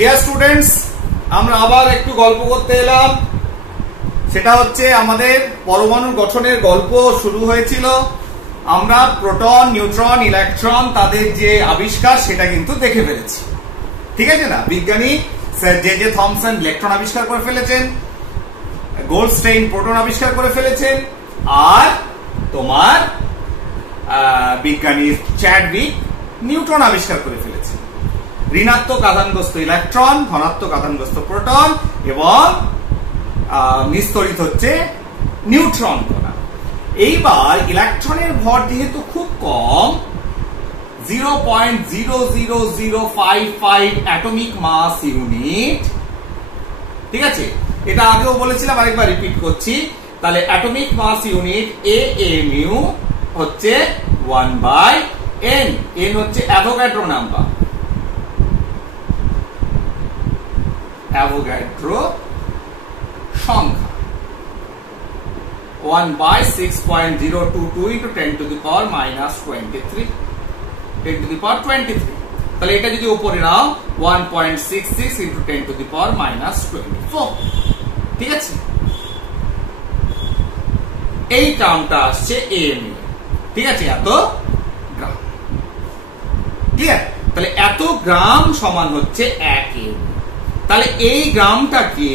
Dear students, আমরা আবার একটু গল্প করতে এলাম। সেটা হচ্ছে আমাদের পরমাণু গঠনের গল্প শুরু হয়েছিল। আমরা প্রোটন, নিউট্রন, ইলেকট্রন তাদের যে আবিষ্কার সেটা কিন্তু দেখে ফেলেছি, ঠিক আছে না? বিজ্ঞানী স্যার জে থমসন ইলেকট্রন আবিষ্কার করে ফেলেছেন, গোল্ডস্টেইন প্রোটন আবিষ্কার করে ফেলেছেন, আর তোমার বিজ্ঞানী চ্যাডউইক নিউট্রন আবিষ্কার করে ফেলেছেন। ঋণাত্মক আধানগ্রস্ত ইলেকট্রন, ধনাত্মক আধানগ্রস্ত প্রোটন এবং নিস্তরিত হচ্ছে নিউট্রন কণা। এইবার ইলেকট্রনের ভর যেহেতু খুব কম, 0.00055 অ্যাটমিক মাস ইউনিট, ঠিক আছে? এটা আগেও বলেছিলাম, আরেকবার রিপিট করছি। তাহলে অ্যাটমিক মাস ইউনিট AMU হচ্ছে 1/n। n হচ্ছে অ্যাভোগাড্রো নাম্বার, অ্যাভোগাড্রো সংখ্যা। 1/6.022 into 10 to the power minus 23, 10 to the power 23। তাহলে এটা যদি উপরে নাও 1.66 into 10 to the power minus 24, ঠিক আছে? এই টার্মটা আসছে AMU, ঠিক আছে? এত গ্রাম, ক্লিয়ার? তাহলে এত গ্রাম সমান হচ্ছে 1 AMU। তাহলে এই গ্রামটাকে,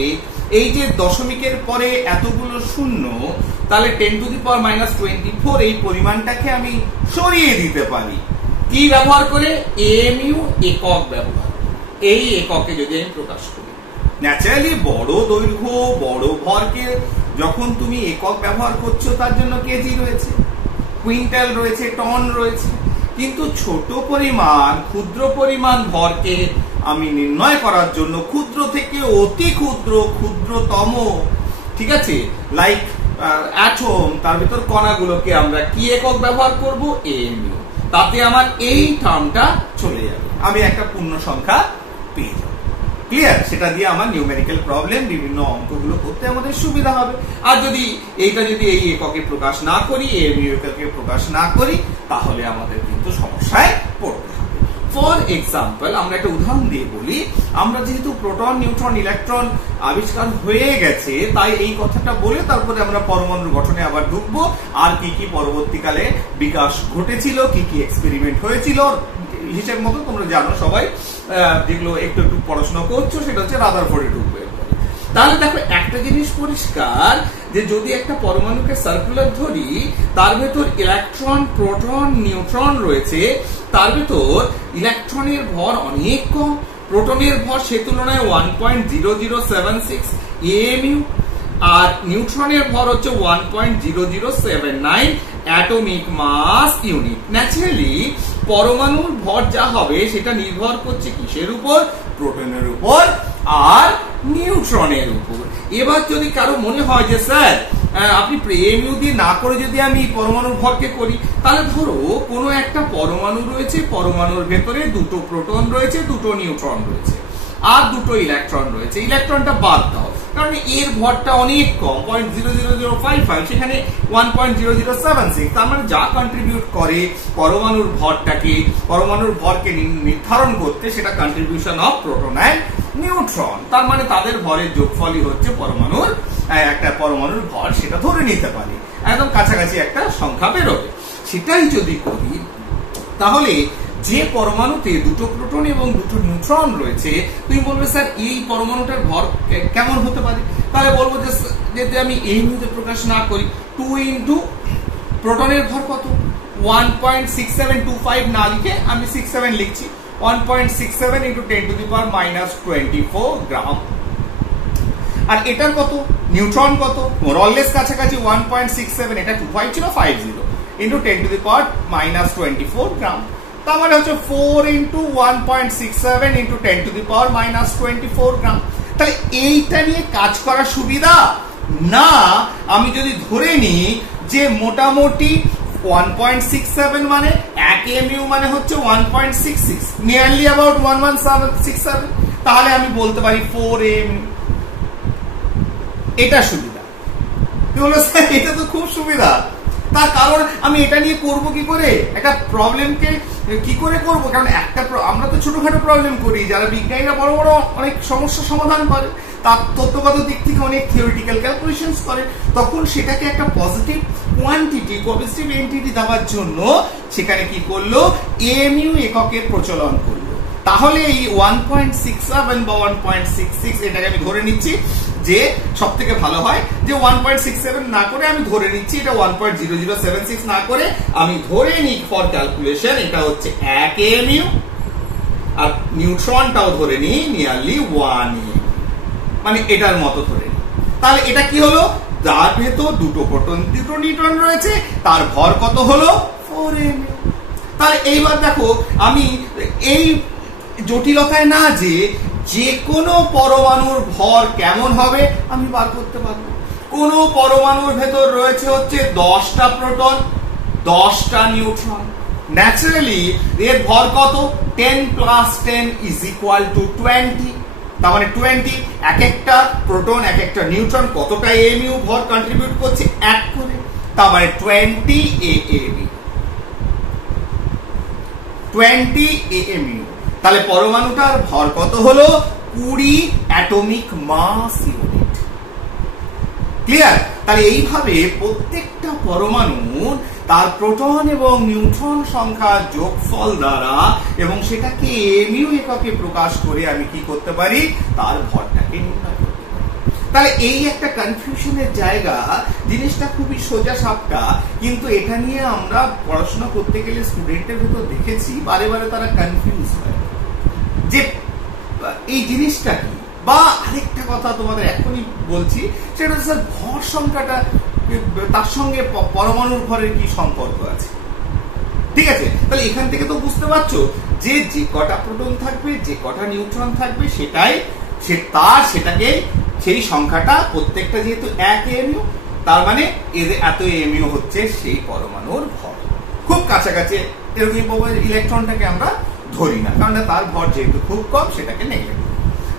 এই যে দশমিকের পরে এতগুলো শূন্য, তাহলে 10 to the power minus 24 এই পরিমাণটাকে আমি সরিয়ে দিতে পারি। কি ব্যবহার করে? AMU একক ব্যবহার। এই এককে যদি আমি প্রকাশ করি, ন্যাচারালি বড় দৈর্ঘ্য, বড় ভরকে যখন তুমি একক ব্যবহার করছো, তার জন্য কেজি রয়েছে, কুইন্টাল রয়েছে, টন রয়েছে। কিন্তু ছোট পরিমাণ, ক্ষুদ্র পরিমাণ ভরকে আমি নির্ণয় করার জন্য ক্ষুদ্র থেকে অতি ক্ষুদ্র, ক্ষুদ্রতম, ঠিক আছে, লাইক অ্যাটম, তার ভিতর কণাগুলোকে আমরা কি একক ব্যবহার করব? AMU। তাতে আমার এই টার্মটা চলে যাবে, আমি একটা পূর্ণ সংখ্যা পেয়ে যাব, ক্লিয়ার? সেটা দিয়ে আমার নিউমেরিক্যাল প্রবলেম, বিভিন্ন অঙ্কগুলো করতে আমাদের সুবিধা হবে। আর যদি এইটা যদি এই এককে প্রকাশ না করি, AMU এককে প্রকাশ না করি, তাহলে আমাদের কিন্তু সমস্যায় পড়তে হবে। ফর এক্সাম্পল, আমরা একটা উদাহরণ দিয়ে বলি। আমরা যেহেতু প্রোটন, নিউট্রন, ইলেকট্রন আবিষ্কার হয়ে গেছে, তাই এই কথাটা বলে তারপরে আমরা পরমাণুর গঠনে আবার ঢুকবো। আর কি কি পরবর্তীকালে বিকাশ ঘটেছিল, কি কি এক্সপেরিমেন্ট হয়েছিল, হিসেব মতো তোমরা জানো সবাই, যেগুলো একটু একটু পড়াশোনা করছো, সেটা হচ্ছে রাদারফোর্ডে ঢুকবে। তাহলে দেখো একটা জিনিস পরিষ্কার, যে যদি একটা পরমাণুকে সার্কুলার ধরি, তার ভেতর ইলেকট্রন, প্রোটন, নিউট্রন রয়েছে। তার ভেতর ইলেকট্রনের ভর অনেক কম, প্রোটনের ভর সে তুলনায় 1.0076 AMU, আর নিউট্রনের ভর হচ্ছে 1.0079 অ্যাটমিক মাস ইউনিট। ন্যাচারালি পরমাণুর ভর যা হবে সেটা নির্ভর করছে কিসের উপর? প্রোটনের উপর আর নিউট্রনের উপর। এবার যদি কারো মনে হয় যে স্যার আপনি AMU দিয়ে না করে যদি আমি পরমাণুর ভরকে করি, তাহলে ধরো কোনো একটা পরমাণু রয়েছে, পরমাণুর ভেতরে দুটো প্রোটন রয়েছে, দুটো নিউট্রন রয়েছে, আর দুটো ইলেকট্রন রয়েছে। ইলেকট্রনটা বাদ দাও, কারণ এর ভরটা অনেক কম, 0.00055, সেখানে 1.0076। তার মানে যা কন্ট্রিবিউট করে পরমাণুর ভরকে নির্ধারণ করতে, সেটা contribution of proton and neutron. তার মানে তাদের ভরের যোগফলই হচ্ছে একটা পরমাণুর ভর, সেটা ধরে নিতে পারি, একদম কাছাকাছি একটা সংখ্যা বেরোবে। সেটাই যদি করি, তাহলে যে পরমাণুতে দুটো প্রোটন এবং দুটো নিউট্রন রয়েছে, তুমি বলবে স্যার এই পরমাণুটার ভর কেমন হতে পারে? তাহলে বলবো যে যদি আমি AMU তে প্রকাশ না করি, 2 ইন্টু প্রোটনের ভর কত? 1.6725 না লিখে আমি 67 লিখছি, 1.67 into 10 to the power minus 24 গ্রাম। আর এটার কত? নিউট্রন কত? মোরলেস কাছাকাছি 1.67, এটা 25 ছিল, 50 into 10 to the power minus 24 গ্রাম। তার মানে হচ্ছে 4 into 1.67 into 10 to the power minus 24 গ্রাম। তাহলে এইটা নিয়ে কাজ করা সুবিধা না? আমি যদি ধরে নিই যে মোটামুটি 1.67 মানে 1 AMU মানে হচ্ছে 1.66, নিয়ারলি অ্যাবাউট 11767, তাহলে আমি বলতে পারি 4 AMU। এটা সুবিধা। তুই বলো স্যার এটা তো খুব সুবিধা, তার কারণ আমি এটা নিয়ে করব কি করে, একটা প্রবলেমকে কি করে করব, কারণ একটা আমরা তো ছোটখাটো প্রবলেম করি, যারা বিজ্ঞানীরা বড় বড় অনেক সমস্যা সমাধান করে, তার তত্ত্বগত দিক থেকে অনেক থিওরিটিক্যাল ক্যালকুলেশনস করে, তখন সেটাকে একটা পজিটিভ কোয়ান্টিটি, পজিটিভ এন্টিটি দেওয়ার জন্য সেখানে কি করলো, এএমইউ এককের প্রচলন করলো। তাহলে এই 1.67 বা 1.66 এটাকে আমি ধরে নিচ্ছি যে সব থেকে ভালো হয় যে 1.67 না করে আমি ধরে নিচ্ছি এটা 1.0076 না করে আমি ধরে নিই ফর ক্যালকুলেশন এটা হচ্ছে 1 এএমইউ, আর নিউট্রনটাও ধরে নিই নিয়ারলি 1 এএমইউ, মানে এটার মতো ধরে নিই। তাহলে এটা কি হলো, যার ভেতর দুটো প্রোটন দুটো নিউট্রন রয়েছে, তার ভর কত হলো 4 এএমইউ। তাহলে এইবার দেখো আমি এই জটিলতায় না যে কোনো পরমাণুর ভর কেমন হবে আমি বার করতে পারবো। কোন পরমাণুর ভেতর রয়েছে হচ্ছে 10টা প্রোটন 10টা নিউট্রন, ন্যাচারালি এর ভর কত, 10 + 10 = 20, তার মানে 20, এক একটা প্রোটন এক একটা নিউট্রন কতটা এএমইউ ভর কন্ট্রিবিউট করছে 1 করে, তার মানে 20 এএমইউ, 20 এএমইউ। তাহলে পরমাণুটার ভর কত হলো 20 অ্যাটমিক মাস ইউনিট। ক্লিয়ার? তাহলে এইভাবে প্রত্যেকটা পরমাণু তার প্রোটন এবং নিউট্রন সংখ্যার যোগফল দ্বারা এবং সেটাকে এমইউ এককে প্রকাশ করে আমি কি করতে পারি, তার ভরটাকে নির্ণয় করতে পারি। তাহলে এই একটা কনফিউশনের জায়গা, জিনিসটা খুবই সোজা সাপটা, কিন্তু এটা নিয়ে আমরা পড়াশোনা করতে গেলে স্টুডেন্টের ভিতর দেখেছি বারে বারে তারা কনফিউজ হয় যে এই জিনিসটা কি। বা আরেকটা কথা তোমাদের এখনই বলছি, সেটা হচ্ছে ভর সংখ্যাটা, তার সঙ্গে পরমাণুর ভরের কি সম্পর্ক আছে। ঠিক আছে, তাহলে এখান থেকে তো বুঝতে পারছো যে যে কটা প্রোটন থাকবে যে কটা নিউট্রন থাকবে সেটাকে সেই সংখ্যাটা প্রত্যেকটা যেহেতু 1 এএমইউ, তার মানে এদের এত এএমইউ হচ্ছে সেই পরমাণুর ভর। খুব কাছাকাছি এরকম ইলেকট্রনটাকে আমরা ধরি না, কারণ তার ভর যেহেতু খুব কম সেটাকে নেগলেক্ট।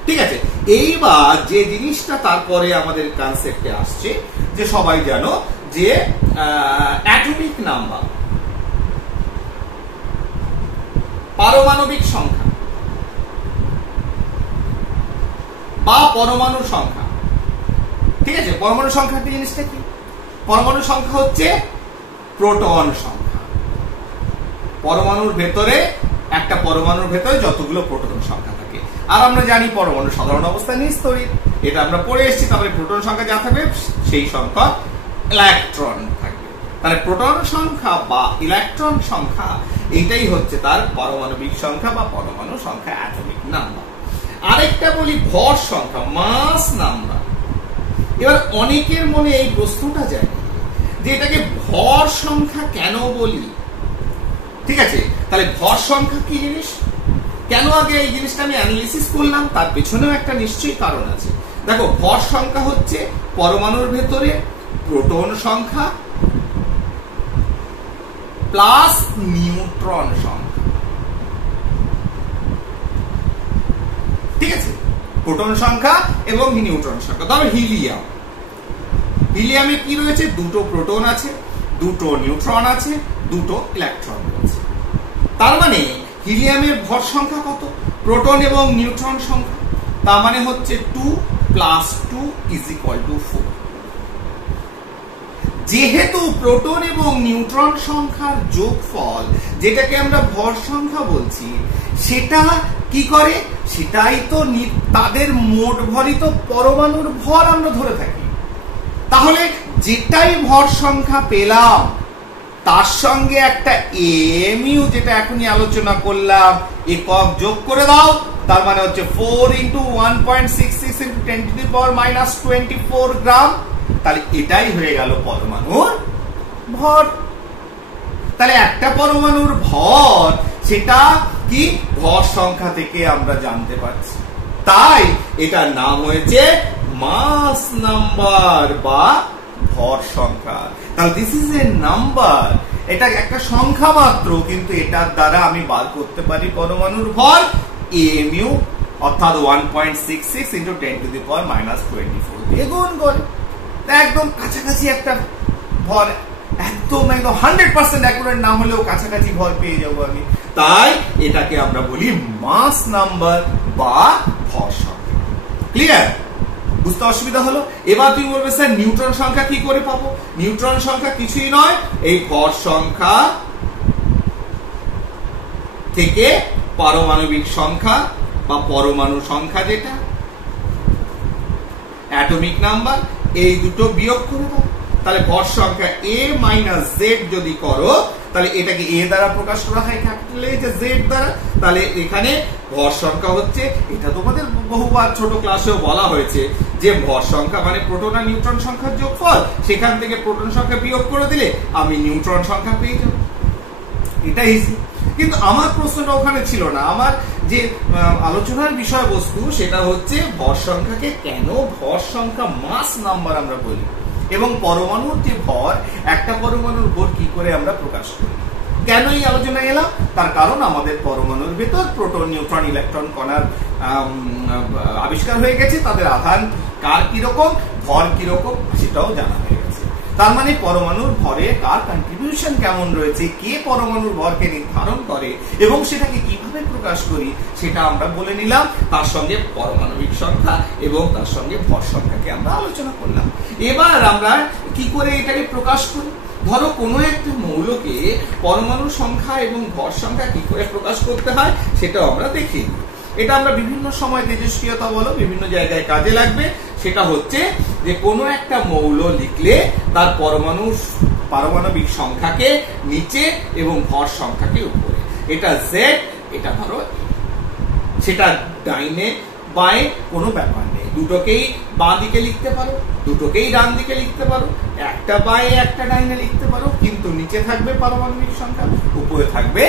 ঠিক আছে, এইবার যে জিনিসটা তারপরে আমাদের কনসেপ্টে আসছে যে সবাই জানো যে অ্যাটমিক নাম্বার, পারমাণবিক সংখ্যা বা পরমাণু সংখ্যা। ঠিক আছে, পরমাণু সংখ্যা কি জিনিসটা কি, পরমাণু সংখ্যা হচ্ছে প্রোটন সংখ্যা। পরমাণুর ভেতরে একটা পরমাণুর ভেতরে যতগুলো প্রোটন সংখ্যা থাকে, আর আমরা জানি পরমাণু সাধারণ অবস্থায় নিস্তড়িত, এটা আমরা পড়ে এসেছি। তারপরে প্রোটন সংখ্যা যা থাকবে সেই সংখ্যা ইলেকট্রন থাকবে। তাহলে প্রোটন সংখ্যা বা ইলেকট্রন সংখ্যা এটাই হচ্ছে তার পারমাণবিক সংখ্যা বা পরমাণু সংখ্যা, অ্যাটমিক নাম্বার। আরেকটা বলি ভর সংখ্যা, মাস নাম্বার। এবার অনেকের মনে এই প্রশ্নটা যায় যে এটাকে ভর সংখ্যা কেন বলি। ঠিক আছে, তাহলে ভর সংখ্যা কি জিনিস, কেন আগে এই জিনিসটা আমি অ্যানালিসিস করলাম, তার পেছনেও একটা নিশ্চয়ই কারণ আছে। দেখো, ভর সংখ্যা হচ্ছে পরমাণুর ভেতরে প্রোটন সংখ্যা প্লাস নিউট্রন সংখ্যা। ঠিক আছে, প্রোটন সংখ্যা এবং নিউট্রন সংখ্যা। তবে হিলিয়ামে কি রয়েছে, দুটো প্রোটন আছে, দুটো নিউট্রন আছে, দুটো ইলেকট্রন রয়েছে। তার মানে হিলিয়ামের ভর সংখ্যা কত, প্রোটন এবং নিউট্রন সংখ্যা, তার মানে হচ্ছে 2 + 2 = 4। যেহেতু প্রোটন এবং নিউট্রন সংখ্যার যোগফল, যেটাকে আমরা ভর সংখ্যা বলছি, সেটা কি করে, সেটাই তো তাদের মোট ভরই তো পরমাণুর ভর আমরা ধরে থাকি। তাহলে যেটাই ভর সংখ্যা পেলাম তার সঙ্গে একটা এএমইউ, যেটা এখনই আলোচনা করলাম, একক যোগ করে দাও, তার মানে হচ্ছে 4 × 1.66 × 10⁻⁻24 গ্রাম। তাহলে এটাই হয়ে গেল পরমাণুর ভর। তাহলে একটা পরমাণুর ভর সেটা কি ভর সংখ্যা থেকে আমরা জানতে পারছি, তাই এটার নাম হয়েছে মাস নাম্বার বা ভর সংখ্যা। তাহলে দিস ইজ এ নাম্বার, এটা একটা সংখ্যা মাত্র, কিন্তু এটার দ্বারা আমি বার করতে পারি পরমাণুর ভর এএমইউ, অর্থাৎ 1.66 × 10⁻⁻24 দিয়ে গুণ করে। একদম কাছাকাছি একটা ভর একদম 100% অ্যাকুরেট না হলেও কাছাকাছি ভর পেয়ে যাবো আমি, তাই এটাকে আমরা বলি মাস নাম্বার বা ভর সংখ্যা। ক্লিয়ার? বুঝতে অসুবিধা হলো? এবার তুমি বলবে স্যার নিউট্রন সংখ্যা কি করে পাবো? নিউট্রন সংখ্যা কিছুই নয়, এই ভর সংখ্যা থেকে পারমাণবিক সংখ্যা বা পরমাণু সংখ্যা, যেটা অ্যাটমিক নাম্বার, এই দুটো বিয়োগ করে দাও। তাহলে ভর সংখ্যা a মাইনাস জেড যদি করো, তাহলে এটাকে a দ্বারা প্রকাশ করা হয় ক্যাপিটাল A, যে জেড দ্বারা। তাহলে এখানে ভর সংখ্যা হচ্ছে, এটা তোমাদের বহুবার ছোট ক্লাসেও বলা হয়েছে যে ভর সংখ্যা মানে প্রোটন আর নিউট্রন সংখ্যার যোগফল, সেখান থেকে প্রোটন সংখ্যা বিয়োগ করে দিলে আমি নিউট্রন সংখ্যা পেয়ে যাব। এটা ইজি। কিন্তু আমার প্রশ্নটা ওখানে ছিল না, আমার যে আলোচনার বিষয়বস্তু সেটা হচ্ছে ভর সংখ্যাকে কেন ভর সংখ্যা মাস নাম্বার আমরা বলি, এবং পরমাণুর যে ভর, একটা পরমাণুর ভর কি করে আমরা প্রকাশ করি। কেন এই আলোচনা এলাম? তার কারণ আমাদের পরমাণুর ভেতর প্রোটন, নিউট্রন, ইলেকট্রন, কণার আবিষ্কার হয়ে গেছে, তাদের আধান কার কিরকম, ভর কিরকম সেটাও জানা হয়ে গেছে। তার মানে পরমাণুর ভরে কার কন্ট্রিবিউশন কেমন রয়েছে, কে পরমাণুর ভরকে নির্ধারণ করে এবং সেটাকে কিভাবে প্রকাশ করি সেটা আমরা বলে নিলাম। তার সঙ্গে পারমাণবিক সংখ্যা এবং তার সঙ্গে ভর সংখ্যাকে আমরা আলোচনা করলাম। এবার আমরা কি করে এটাকে প্রকাশ করি? ধরো কোনো একটা মৌলকে পরমাণু সংখ্যা এবং ভর সংখ্যা কি করে প্রকাশ করতে হয় সেটাও আমরা দেখি। এটা আমরা বিভিন্ন সময় তেজস্ক্রিয়তা বলো বিভিন্ন জায়গায় কাজে লাগবে। সেটা হচ্ছে যে কোনো একটা মৌল লিখলে তার পারমাণবিক সংখ্যাকে নিচে এবং ভর সংখ্যাকে উপরে, এটা জেড, এটা ধরো, সেটা ডাইনে বাঁয়ে কোনো ব্যাপার নেই, দুটোকেই বাঁ দিকে লিখতে পারো, দুটোকেই ডান দিকে লিখতে পারো, একটা বাঁয়ে একটা ডাইনে লিখতে পারো, কিন্তু নিচে থাকবে পারমাণবিক সংখ্যা, উপরে থাকবে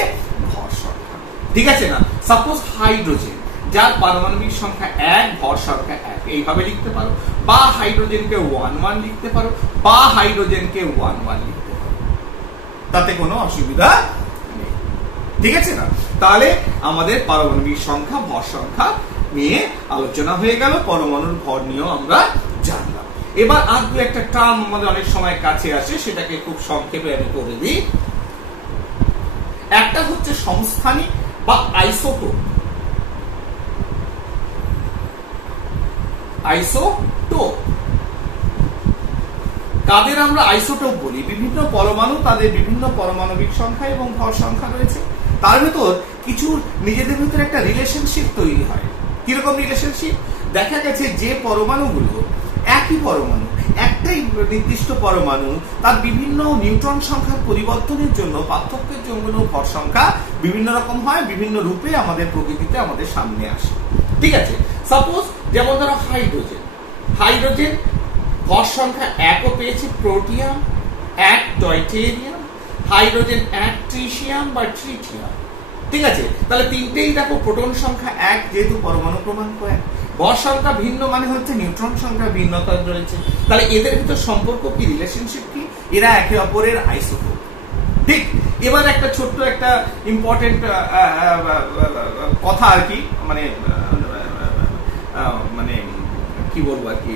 ভর সংখ্যা। ঠিক আছে না? সাপোজ হাইড্রোজেন, যার পারমাণবিক সংখ্যা 1, ভর সংখ্যা 1, এইভাবে লিখতে পারো, বা হাইড্রোজেনকে 1 লিখতে পারো, বা হাইড্রোজেনকে 1 লিখতে পারো, তাতে কোনো অসুবিধা নেই। ঠিক আছে না? তাহলে আমাদের পারমাণবিক সংখ্যা, ভর সংখ্যা নিয়ে আলোচনা হয়ে গেল, পরমাণুর ভর নিয়েও আমরা জানলাম। এবার আর দু একটা টার্ম আমাদের অনেক সময় কাছে আসে, সেটাকে খুব সংক্ষেপে আমি করে দিই। একটা হচ্ছে সমস্থানিক বা আইসোটোপ। আইসোটোপ কাদের আমরা আইসোটোপ বলি? বিভিন্ন পরমাণু, তাদের বিভিন্ন পারমাণবিক সংখ্যা এবং ভর সংখ্যা রয়েছে, তার ভিতর কিছু নিজেদের ভিতরে একটা রিলেশনশিপ তৈরি হয়। কিরকম রিলেশনশিপ? দেখা গেছে যে পরমাণুগুলো একই পরমাণু, একটাই নির্দিষ্ট পরমাণু, তার বিভিন্ন নিউট্রন সংখ্যার পরিবর্তনের জন্য, পার্থক্যের জন্য ভর সংখ্যা বিভিন্ন রকম হয়, বিভিন্ন রূপে আমাদের প্রকৃতিতে আমাদের সামনে আসে। ঠিক আছে? সাপোজ যেমন ধরো হাইড্রোজেন, হাইড্রোজেন ভর সংখ্যা 1ও পেয়েছে প্রোটিয়াম, 1 ডয়টেরিয়াম, হাইড্রোজেন 1 ট্রিটিয়াম বা ট্রিটিয়াম। ঠিক আছে? তাহলে তিনটেই দেখো প্রোটন সংখ্যা 1, যেহেতু পরমাণু ক্রমাঙ্ক 1, ভর সংখ্যা ভিন্ন মানে হচ্ছে নিউট্রন সংখ্যা ভিন্নতা রয়েছে। তাহলে এদের ভিতর সম্পর্ক কি, রিলেশনশিপ কি? এরা একে অপরের আইসোটোপ। ঠিক? এবার একটা ছোট্ট একটা ইম্পর্টেন্ট কথা আর কি, মানে মানে কি বলবো আর কি,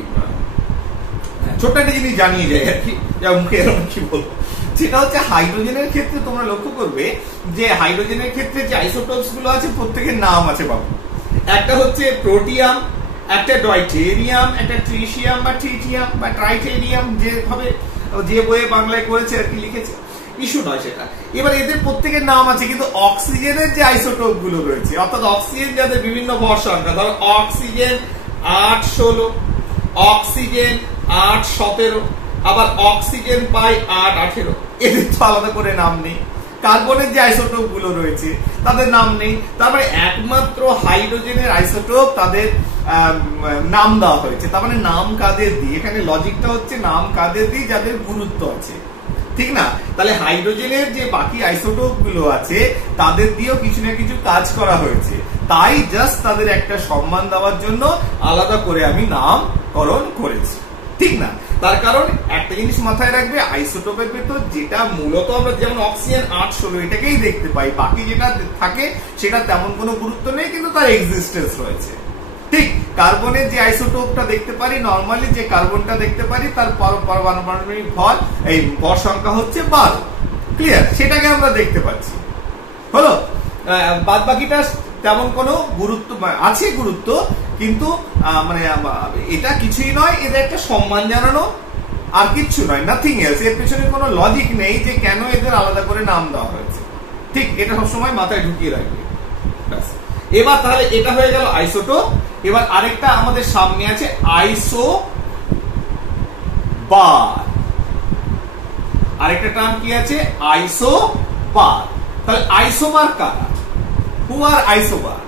ছোট্ট একটা জিনিস জানিয়ে যায় আর কি, যা মুখে এরকম কি বলবো, সেটা হচ্ছে হাইড্রোজেনের ক্ষেত্রে তোমরা লক্ষ্য করবে যে হাইড্রোজেনের ক্ষেত্রে যে আইসোটোপস গুলো আছে প্রত্যেকের নাম আছে বাবু। একটা হচ্ছে প্রোটিয়াম, একটা ডয়টেরিয়াম, একটা ট্রিটিয়াম বা ট্রিটিয়াম বা ট্রাইটেরিয়াম, যেভাবে যে বইয়ে বাংলায় করেছে আর কি লিখেছে, ইস্যু নয় সেটা। এবার এদের প্রত্যেকের নাম আছে, কিন্তু অক্সিজেনের যে আইসোটোপ গুলো রয়েছে, অর্থাৎ অক্সিজেন যাদের বিভিন্ন ভর সংখ্যা, ধরো অক্সিজেন 8-16, অক্সিজেন 8-17, আবার অক্সিজেন পাই 8-18, এদের তো আলাদা করে নাম নেই। কার্বনের যে আইসোটোপ গুলো রয়েছে তাদের নাম নেই। তারপরে একমাত্র হাইড্রোজেনের আইসোটোপ তাদের নাম দেওয়া হয়েছে। তার মানে নাম কাদের দিই, এখানে লজিকটা হচ্ছে নাম কাদের দিই যাদের গুরুত্ব আছে। ঠিক না? তাহলে হাইড্রোজেনের যে বাকি আইসোটোপ গুলো আছে তাদের দিয়েও কিছু না কিছু কাজ করা হয়েছে, তাই জাস্ট তাদের একটা সম্মান দেওয়ার জন্য আলাদা করে আমি নামকরণ করেছি। ঠিক না? তার কারণ একটা জিনিস মাথায় রাখবে, আইসোটোপের ভেতর যেটা মূলত আমরা যেমন অক্সিজেন 8-16 এটাকেই দেখতে পাই, বাকি যেটা থাকে সেটা তেমন কোনো গুরুত্ব নেই, কিন্তু তার এক্সিস্টেন্স রয়েছে। ঠিক কার্বনের যে আইসোটোপটা দেখতে পারি, নরমালি যে কার্বনটা দেখতে পারি তার পারমাণবিক ভর এই ভর সংখ্যা হচ্ছে 12। ক্লিয়ার? সেটাকে আমরা দেখতে পাচ্ছি। হলো, বাদ বাকিটা তেমন কোনো গুরুত্ব আছে, গুরুত্ব, কিন্তু মানে এটা কিছুই নয়, এটা একটা সম্মান জানানো, আর কিচ্ছু নয়, নাথিং এলস। এর পেছনে কোনো লজিক নেই যে কেন এদের আলাদা করে নাম দেওয়া হয়েছে। ঠিক, এটা সবসময় মাথায় ঢুকিয়ে রাখবে। এবার তাহলে এটা হয়ে গেল আইসোটোপ। এবার আরেকটা আমাদের সামনে আছে আইসোবার। আরেকটা টার্ম কি আছে? আইসোবার। তাহলে আইসোবার কারা? হু আর আইসোবার?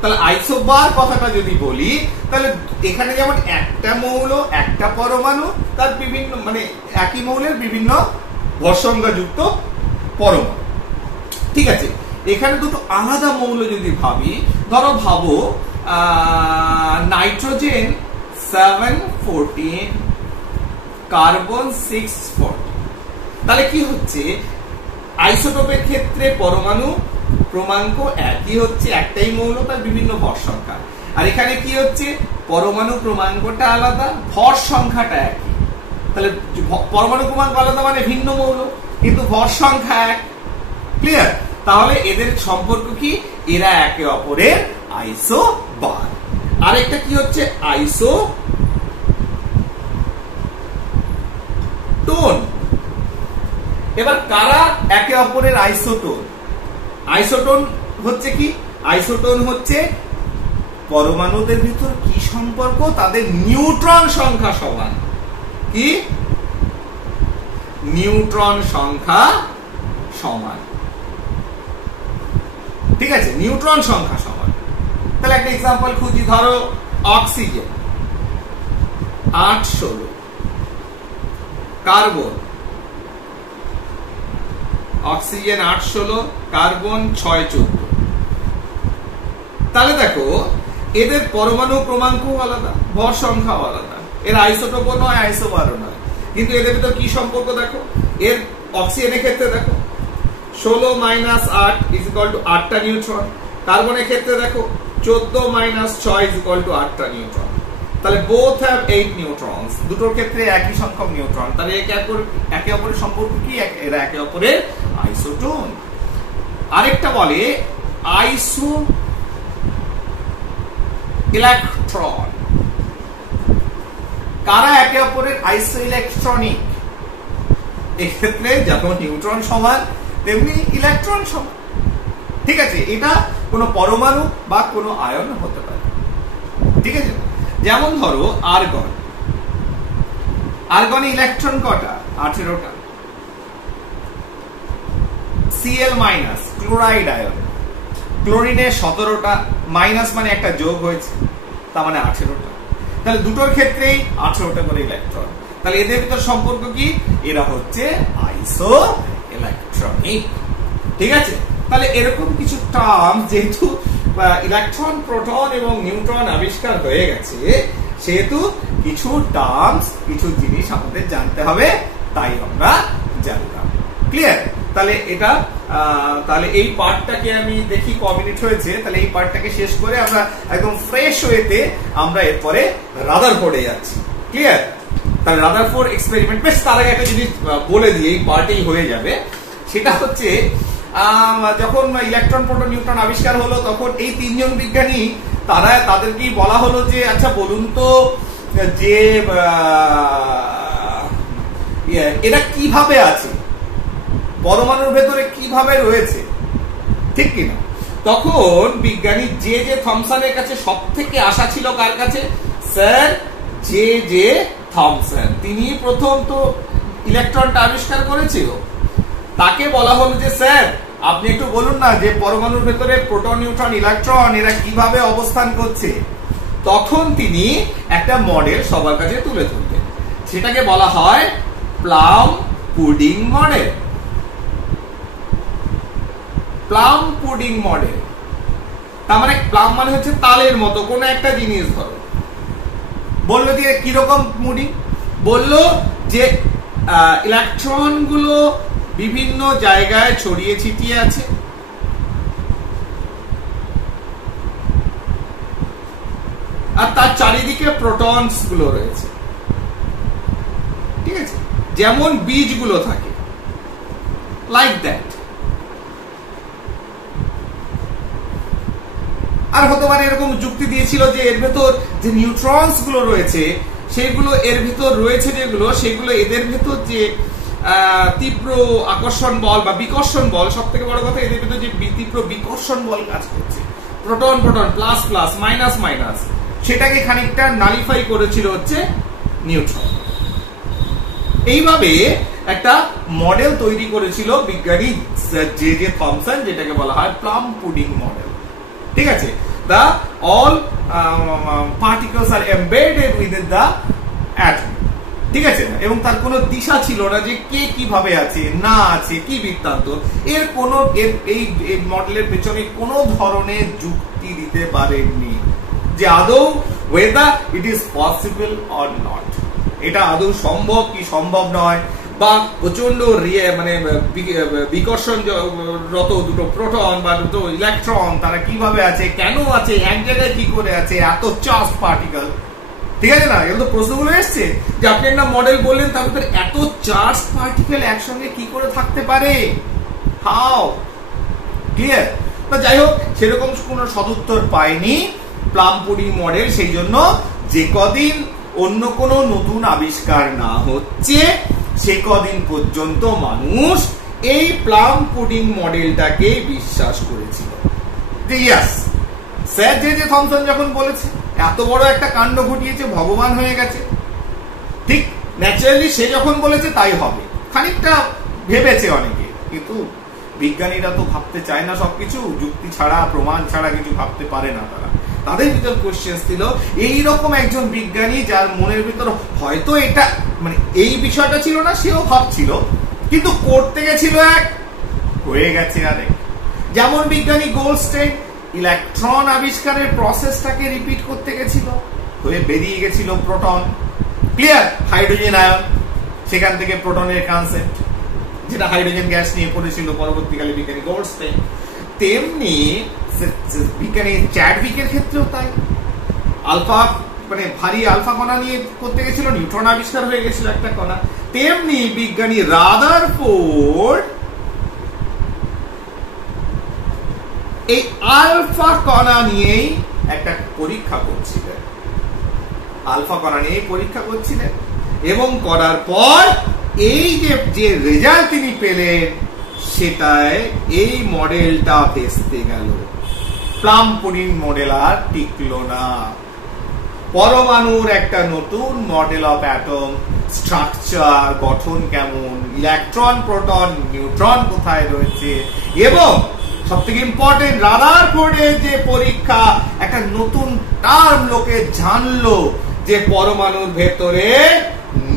তাহলে আইসোবার কথাটা যদি বলি, তাহলে এখানে যেমন একটা মৌল, একটা পরমাণু, তার বিভিন্ন মানে একই মৌলের বিভিন্ন ভর সংখ্যা যুক্ত পরমাণু। ঠিক আছে, এখানে দুটো আলাদা মৌল যদি ভাবি, ধরো ভাবো নাইট্রোজেন 714, কার্বন 640। তাহলে কি হচ্ছে? আইসোটোপের ক্ষেত্রে পরমাণু ক্রমাঙ্ক একই হচ্ছে, একটাই মৌল, তার বিভিন্ন ভর সংখ্যা। আর এখানে কি হচ্ছে? পরমাণু ক্রমাঙ্কটা আলাদা, ভর সংখ্যাটা একই। তাহলে পরমাণু ক্রমাঙ্ক আলাদা মানে ভিন্ন মৌল, কিন্তু ভর সংখ্যা এক। ক্লিয়ার? তাহলে এদের সম্পর্ক কি? এরা একে অপরের আইসোবার। আরেকটা কি হচ্ছে? আইসোটোন। এবার কারা একে অপরের আইসোটোন? আইসোটোন হচ্ছে কি? আইসোটোন হচ্ছে পরমাণুদের ভিতর কি সম্পর্ক? তাদের নিউট্রন সংখ্যা সমান। কি? নিউট্রন সংখ্যা সমান। ঠিক আছে, নিউট্রন সংখ্যা সমান। তাহলে একটা এক্সাম্পল খুঁজি, ধরো অক্সিজেন 816, কার্বন, অক্সিজেন 816, কার্বন 614। তাহলে দেখো এদের পরমাণু ক্রমাঙ্ক আলাদা, ভর সংখ্যা আলাদা, এর আইসোটোপও নয়, আইসোবারও নয়, কিন্তু এদের ভিতর কি সম্পর্ক দেখো। এর অক্সিজেনের ক্ষেত্রে দেখো 16 - 8 = 8টা নিউট্রন। কার্বনের ক্ষেত্রে দেখো 14 - 6 = 8টা নিউট্রন। তাহলে বোথ হ্যাভ 8 নিউট্রনস। দুটোর ক্ষেত্রে একই সংখ্যক নিউট্রন। তাহলে একে অপরের সম্পর্ক কি? এরা একে অপরের আইসোটোন। আরেকটা বলে আইসো ইলেকট্রন। কারা একে অপরের আইসো ইলেকট্রনিক? এক্ষেত্রে যখন নিউট্রন সমান তেমনি ইলেকট্রন সমান। ঠিক আছে, এটা কোনো পরমাণু বা কোনো আয়ন হতে পারে। ঠিক আছে, যেমন ধরো আর্গন। আর্গনে ইলেকট্রন কটা? 18টা। Cl- chloride ion. ক্লোরিনের 17টা, মাইনাস মানে একটা যোগ হয়েছে, তার মানে 18টা। তাহলে দুটোর ক্ষেত্রেই 18টা করে ইলেকট্রন। তাহলে এদের ভিতর সম্পর্ক কি? এরা হচ্ছে আইসো ইলেকট্রনিক। ঠিক আছে, তাহলে এরকম কিছু টার্ম, যেহেতু ইলেকট্রন, প্রোটন এবং নিউট্রন আবিষ্কার হয়ে গেছে, সেহেতু কিছু টার্মস, কিছু জিনিস আমাদের জানতে হবে, তাই আমরা জানলাম। ক্লিয়ার? তাহলে এটা তাহলে এই পার্টটাকে আমি দেখি ক মিনিট হয়েছে। তাহলে এই পার্টটাকে শেষ করে আমরা একদম ফ্রেশ ওয়েতে আমরা এরপরে রাদারফোর্ডে যাচ্ছি। ক্লিয়ার? তাহলে রাদারফোর্ড এক্সপেরিমেন্ট, বেশ তার আগে একটা জিনিস বলে দিই, এই পার্টেই হয়ে যাবে। সেটা হচ্ছে যখন ইলেকট্রন, প্রোটন, নিউট্রন আবিষ্কার হলো, তখন এই তিনজন বিজ্ঞানী তাদেরকেই বলা হলো যে আচ্ছা বলুন তো যে এরা কিভাবে আছে, পরমাণুর ভেতরে কিভাবে রয়েছে, ঠিক কিনা? তখন বিজ্ঞানী জে থমসনের কাছে সব থেকে আশা ছিল। কার কাছে? Sir J Thomson. তিনি প্রথম তো ইলেকট্রনটা আবিষ্কার করেছিল। তাকে বলা হলো যে স্যার আপনি একটু বলুন না যে পরমাণুর ভেতরে প্রোটন, নিউট্রন, ইলেকট্রন এরা কিভাবে অবস্থান করছে। তখন তিনি একটা মডেল সবার কাছে তুলে ধরলেন। সেটাকে বলা হয় plum pudding model. Plum pudding model, তার মানে প্লাম মানে হচ্ছে তালের মতো কোন একটা জিনিস। ধরো বললো যে কিরকম পুডিং, বললো যে ইলেকট্রন গুলো বিভিন্ন জায়গায় ছড়িয়ে ছিটিয়ে আছে, আর তার চারিদিকে প্রোটনস গুলো রয়েছে, ঠিক আছে, যেমন বীজগুলো থাকে, লাইক দ্যাট। আর হতে পারে এরকম যুক্তি দিয়েছিল যে এর ভেতর যে নিউট্রনস গুলো রয়েছে সেগুলো এর ভিতর রয়েছে, যেগুলো সেগুলো এদের ভেতর যে তীব্র আকর্ষণ বল বা বিকর্ষণ বল, সব থেকে বড় কথা এদের ভিতর যে তীব্র বিকর্ষণ বল কাজ করছে, proton proton plus plus minus minus, সেটাকে খানিকটা নালিফাই করেছিল হচ্ছে নিউট্রন। এইভাবে একটা মডেল তৈরি করেছিল বিজ্ঞানী জে জে থমসন, যেটাকে বলা হয় প্লাম পুডিং মডেল, ঠিক আছে। The all particles are embedded within the atom, ঠিক আছে, এবং তার কোনো দিশা ছিল না যে কে কিভাবে আছে না আছে কি বৃত্তান্ত, এর কোনো এই মডেলের পেছনে কোনো ধরনের যুক্তি দিতে পারেননি যে আদৌ whether it is possible or not, এটা আদৌ সম্ভব কি সম্ভব নয়, বা প্রচন্ড মানে বিকর্ষণরত দুটো প্রোটন বা দুটো ইলেকট্রন তারা কিভাবে আছে, কেন আছে, এক জায়গায় কি করে আছে, এত চার্জ পার্টিকেল, ঠিক আছে না। এগুলো তো প্রশ্নগুলো এসছে যে আপনি একটা মডেল বললেন, তার ভিতরে এত চার্জ পার্টিকেল একসঙ্গে কি করে থাকতে পারে, হাউ, ক্লিয়ার। যাই হোক, সেরকম কোনো সদুত্তর পায়নি প্লাম পুডিং মডেল। সেই জন্য যে কদিন অন্য কোনো নতুন আবিষ্কার না হচ্ছে সে কদিন পর্যন্ত মানুষ এই প্লাম পুডিং মডেলটাকে বিশ্বাস করেছিল যে yes, sir J J Thomson যখন বলেছে এত বড় একটা কাণ্ড ঘটিয়েছে, ভগবান হয়ে গেছে, ঠিক ন্যাচারালি সে যখন বলেছে তাই হবে, খানিকটা ভেবেছে অনেকে, কিন্তু বিজ্ঞানীরা তো ভাবতে চায় না সবকিছু, যুক্তি ছাড়া প্রমাণ ছাড়া কিছু ভাবতে পারে না তারা। তাদের ভিতর কোশ্চেন ছিল, এইরকম একজন বিজ্ঞানী যার মনের ভিতর হয়তো এটা মানে এই বিষয়টা ছিল না, সেও ভাবছিল, কিন্তু করতে গেছিল এক, হয়ে গেছে আরেক। যেমন বিজ্ঞানী গোল্ডস্টেইন ইলেকট্রন আবিষ্কারের প্রসেসটাকে রিপিট করতে গেছিল, হয়ে বেরিয়ে গেছিল প্রোটন, ক্লিয়ার, হাইড্রোজেন আয়ন, সেখান থেকে প্রোটনের কনসেপ্ট, যেটা হাইড্রোজেন গ্যাস নিয়ে পড়েছিল পরবর্তীকালে বিজ্ঞানী গোল্ডস্টেইন। তেমনি বিজ্ঞানী চ্যাডউইকের ক্ষেত্রেও তাই, আলফা মানে ভারী আলফা কণা নিয়ে করতে গেছিল, নিউট্রন আবিষ্কার হয়ে গেছিল একটা কণা। তেমনি বিজ্ঞানী রাদারফোর্ড এই আলফা কণা নিয়েই একটা পরীক্ষা করছিলেন, আলফা কণা নিয়েই পরীক্ষা করছিলেন, এবং করার পর এই যে রেজাল্ট তিনি পেলেন সেটায় এই মডেলটা ভেস্তে গেল, প্লাম পুডিং মডেল আর টিকলো না। পরমাণুর একটা নতুন মডেল অফ অ্যাটম, স্ট্রাকচার, গঠন কেমন, ইলেকট্রন প্রোটন নিউট্রন কোথায় রয়েছে, এবং সবথেকে ইম্পর্টেন্ট রাদারফোর্ডের যে পরীক্ষা, একটা নতুন টার্ম লোকে জানলো যে পরমাণুর ভেতরে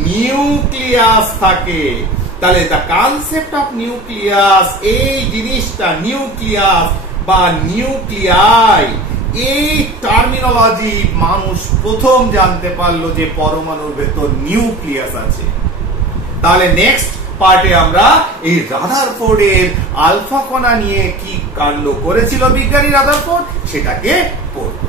নিউক্লিয়াস থাকে। তাহলে দ্য কনসেপ্ট অফ নিউক্লিয়াস, এই জিনিসটা নিউক্লিয়াস বা নিউক্লিয়াই, এই টার্মিনোলজি মানুষ প্রথম জানতে পারলো যে পরমাণুর ভেতর নিউক্লিয়াস আছে। তাহলে নেক্সট পার্টে আমরা এই রাদারফোর্ডের আলফা কণা নিয়ে কি কাণ্ড করেছিল বিজ্ঞানী রাদারফোর্ড সেটাকে পড়ব।